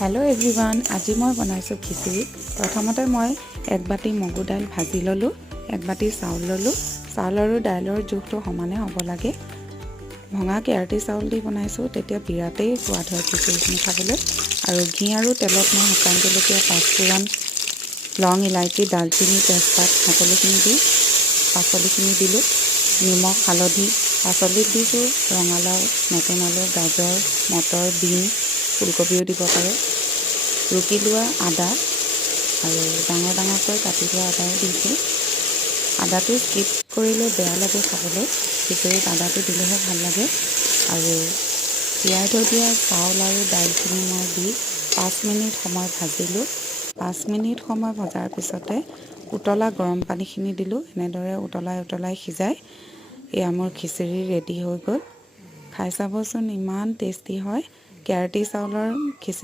Hello' everyone, আজি মই বনাইছোঁ খিচিৰি। প্ৰথমতে মই 1 বাটি মগু দাইল ভাজি ল'লোঁ, 1 বাটি চাউল ল'লোঁ। চাউল আৰু দাইলৰ জোখটো সমানে হ'ব লাগে। ভঙা কেৰাটী চাউল দি বনাইছোঁ, তেতিয়া বিৰাটেই সোৱাদ হয় খিচিৰিখিনি খাবলৈ। আৰু ঘি আৰু তেলত মই শুকান জলকীয়া, পাঁচফোৰণ, লং, ইলাইচি, দালচিনি, তেজপাত সকলোখিনি দি পাচলিখিনি দিলোঁ। নিমখ, হালধি, পাচলিত দিছোঁ ৰঙালাও, নতুন আলু, গাজৰ, মটৰ, বিন, ফুলকবিও দিব পাৰে। ৰুকি লোৱা আদা আৰু ডাঙৰ ডাঙৰকৈ কাটি লোৱা আদাও দিছোঁ। আদাটো স্কিপ কৰিলে বেয়া লাগে খাবলৈ, খিচিৰিত আদাটো দিলেহে ভাল লাগে। আৰু তিয়াই থৈ দিয়া চাউল আৰু দাইলখিনি মই দি 5 মিনিট সময় ভাজিলোঁ। 5 মিনিট সময় ভজাৰ পিছতে উতলা গৰম পানীখিনি দিলোঁ। এনেদৰে উতলাই সিজাই এয়া মোৰ খিচিৰি ৰেডি হৈ গ'ল। খাই চাবচোন, ইমান টেষ্টি হয়। কেৰাটী চাউলৰ খিচিৰি